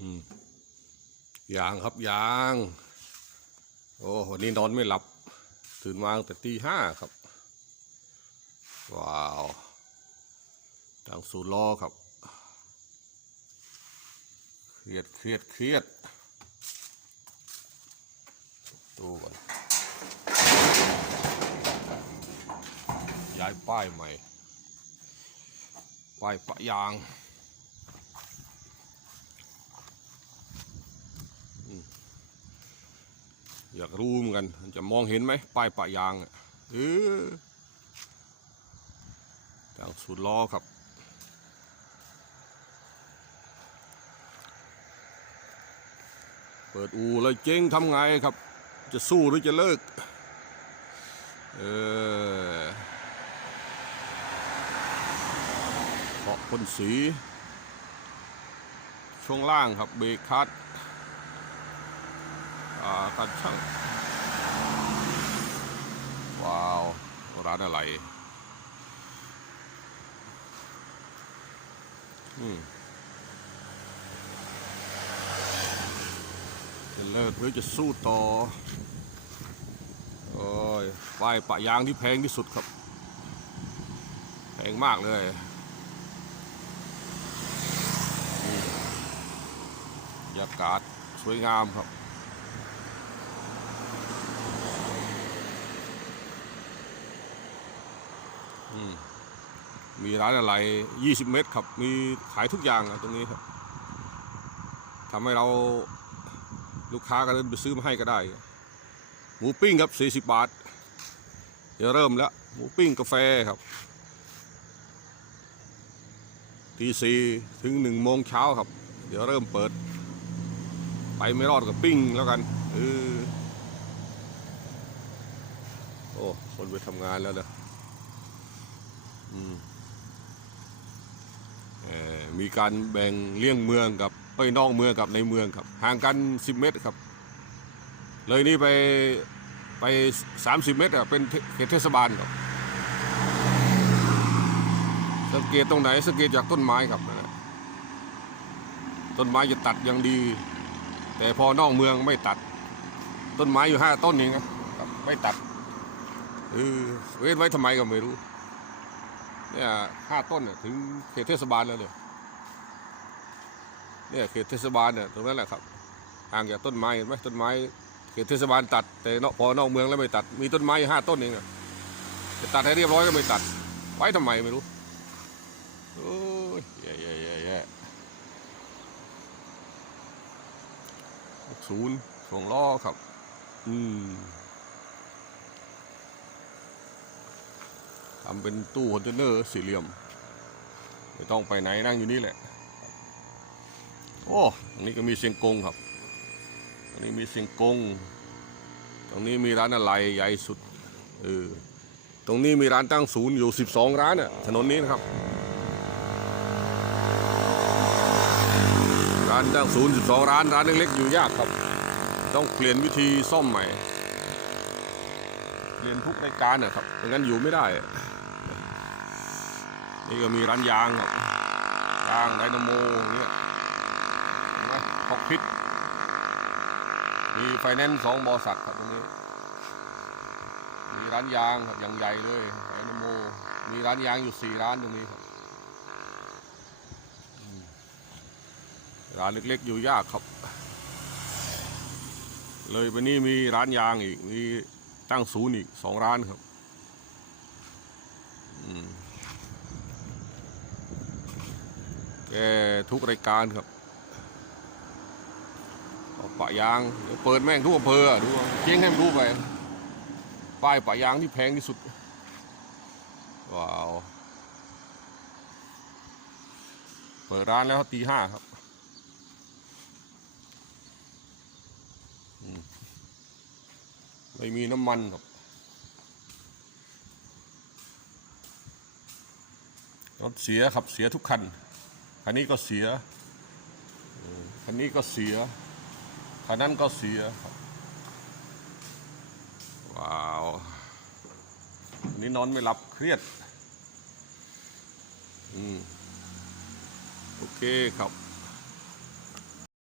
อืมยางครับยาง โอ้วันนี้นอนไม่หลับ ตื่นมาตั้งแต่ตีห้าครับ ว้าวทางสูตรล้อครับ เครียดเครียดเครียดดูก่อนย้ายป้ายใหม่ ป้ายปะยาง อยากรู้เหมือนกัน จะมองเห็นไหมป้ายปะยางเออทางสุดล้อครับเปิดอูเลยเจ๊งทำไงครับ จะสู้หรือจะเลิก เออเกาะพ่นสี ช่วงล่างครับเบรกคัด การช่าง ว้าว ร้านอะไร อืมจะเลิกหรือจะสู้ต่อ โอ้ยป้ายปะยางที่แพงที่สุดครับ แพงมากเลยบรรยากาศสวยงามครับ มีร้านอะไร 20 เมตรครับ มีขายทุกอย่างอะตรงนี้ครับทำให้เราลูกค้าก็เดินไปซื้อมาให้ก็ได้ หมูปิ้งครับ 40 บาทเดี๋ยวเริ่มแล้ว หมูปิ้งกาแฟครับตีสี่ถึงหนึ่งโมงเช้าครับ เดี๋ยวเริ่มเปิด ไปไม่รอดกับปิ้งแล้วกันเออโอ้ คนไปทำงานแล้วเนอะ มีการแบ่งเลี่ยงเมืองกับไปนอกเมืองกับในเมืองครับ ห่างกัน 10 เมตรครับ เลยนี่ไปไป 30 เมตรเป็นเขตเทศบาลครับ สังเกตตรงไหนสังเกตจากต้นไม้ครับต้นไม้จะตัดอย่างดี แต่พอนอกเมืองไม่ตัด ต้นไม้อยู่ห้าต้นเองครับไม่ตัดเออเว้นไว้ทำไมก็ไม่รู้ เนี่ยห้าต้นเนี่ยถึงเขตเทศบาลแล้วเนี่ยเนี่ยเขตเทศบาลเนี่ยตรงนั้นแหละครับห่างจากต้นไม้เห็นไหมต้นไม้เขตเทศบาลตัด แต่นอกพอนอกเมืองแล้วไม่ตัด มีต้นไม้ห้าต้นเองอะจะตัดให้เรียบร้อยก็ไม่ตัด ไว้ทำไมไม่รู้โอ้ยแย่แย่แย่แย่ศูนย์สองล้อครับ อืม ทำเป็นตู้คอนเทนเนอร์สี่เหลี่ยม ไม่ต้องไปไหนนั่งอยู่นี่แหละ โอ้ตรงนี้ก็มีเสียงกงครับตรงนี้มีเสียงกง ตรงนี้มีร้านอะไรใหญ่สุดเออตรงนี้มีร้านตั้งศูนย์อยู่ 12 ร้านนะถนนนี้นะครับ ร้านตั้งศูนย์12 ร้านร้านเล็กๆอยู่ยากครับ ต้องเปลี่ยนวิธีซ่อมใหม่เปลี่ยนทุกรายการนะครับไม่งั้นอยู่ไม่ได้ นี่ก็มีร้านยางครับยางไดนาโมเนี่ยนไหมคอกพิษมีไฟแนนซ์สองบริษัทครับตรงนี้ มีร้านยางครับอย่างใหญ่เลยไดนาโม มีร้านยางอยู่สี่ร้านตรงนี้ครับร้านเล็กๆอยู่ยากครับ เลยไปนี่มีร้านยางอีก มีตั้งศูนย์อีกสองร้านครับ อืม แกทุกรายการครับเอาปะยางเปิดแม่งทุกอำเภอดูเจ๊งให้มันรู้ไปป้ายปะยางที่แพงที่สุด ว้าว เปิดร้านแล้วตีห้าครับไม่มีน้ำมันครับรถเสียครับเสียทุกคัน คันนี้ก็เสียคันนี้ก็เสียคันนั้นก็เสียว้าวอันนี้นอนไม่หลับเครียด อืม โอเคครับ